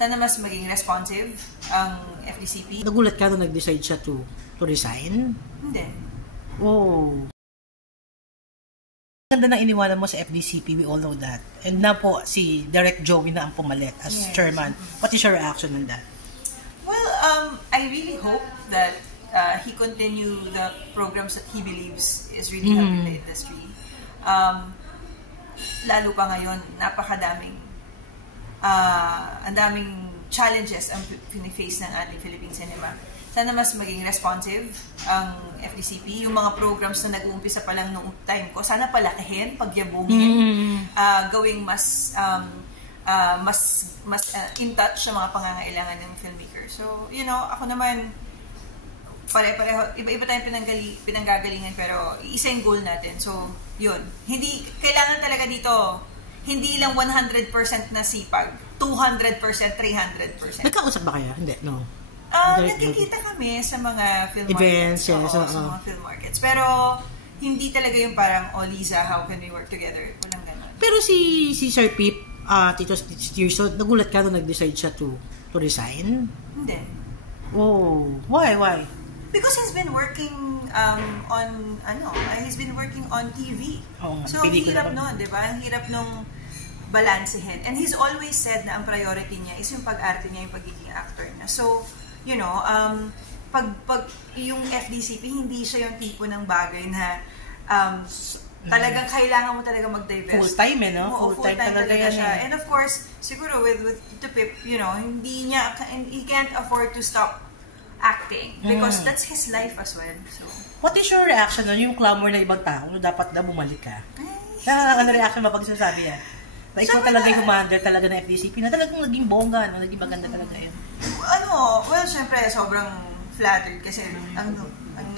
Sana mas maging responsive ang FDCP. Nagulat ka nung nag-decide siya to resign? Hindi. Oh. Ganda ng iniwanan mo sa FDCP, we all know that. And na po, si Direk Joey na ang pumalit as chairman. What is your reaction on that? Well, I really hope that he continue the programs that he believes is really helping the industry. Lalo pa ngayon, napakadaming ang daming challenges ang piniface ng ating Philippine cinema. Sana mas maging responsive ang FDCP. Yung mga programs na nag-uumpisa pa lang noong time ko, sana palakihin, pagyabungin, gawing mas in touch sa mga pangangailangan ng filmmaker. So, you know, ako naman, pare-pareho, iba-iba tayong pinanggagalingan, pero isa yung goal natin. So, yun. Hindi, kailangan talaga dito, hindi lang 100% na sipag, 200%, 300%. Nagkausap ba kaya? Hindi, no. Nagkikita kami sa mga film events, markets. Yes, sa mga film markets. Pero, hindi talaga yung parang, oh Liza, how can we work together? Walang ganun. Pero si Sir Pip, Tito Tirso, nagulat ka nung nag-decide siya to resign? Hindi. Oh, why? Because he's been working he's been working on TV. Oh, so, ang hirap nun, di ba? Ang hirap nung balansehin. And he's always said na ang priority niya is yung pag-arte niya, yung pagiging actor niya. So, you know, pag yung FDCP, hindi siya yung tipo ng bagay na talagang kailangan mo talaga mag-divest. Full-time, no? Full-time talaga siya. And of course, siguro with Pip, you know, he can't afford to stop acting because that's his life as well. So, what is your reaction on yung clamor na ibang tao na dapat na bumalik ka? Ano reaction mo pag sinasabi yan? Na ikaw talaga yung commander talaga ng FDCP na talagang naging bongga, no? Naging maganda talaga yun. Well, syempre, sobrang flattered kasi ang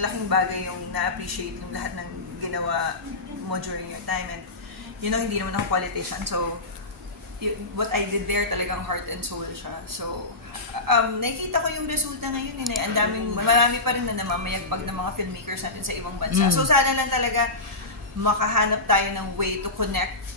laking bagay yung na-appreciate yung lahat ng ginawa mo during your time. And, you know, hindi naman ako politician. So, what I did there talagang heart and soul siya. So, nakikita ko yung resulta ngayon. Marami pa rin na namamayagpag ng mga filmmakers natin sa ibang bansa. So, sana lang talaga makahanap tayo ng way to connect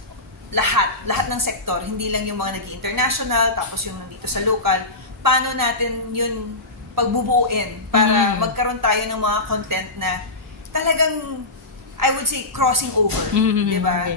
lahat ng sektor. Hindi lang yung mga nag-international, tapos yung nandito sa local. Paano natin yun pagbubuuin para magkaroon tayo ng mga content na talagang, I would say, crossing over. Diba?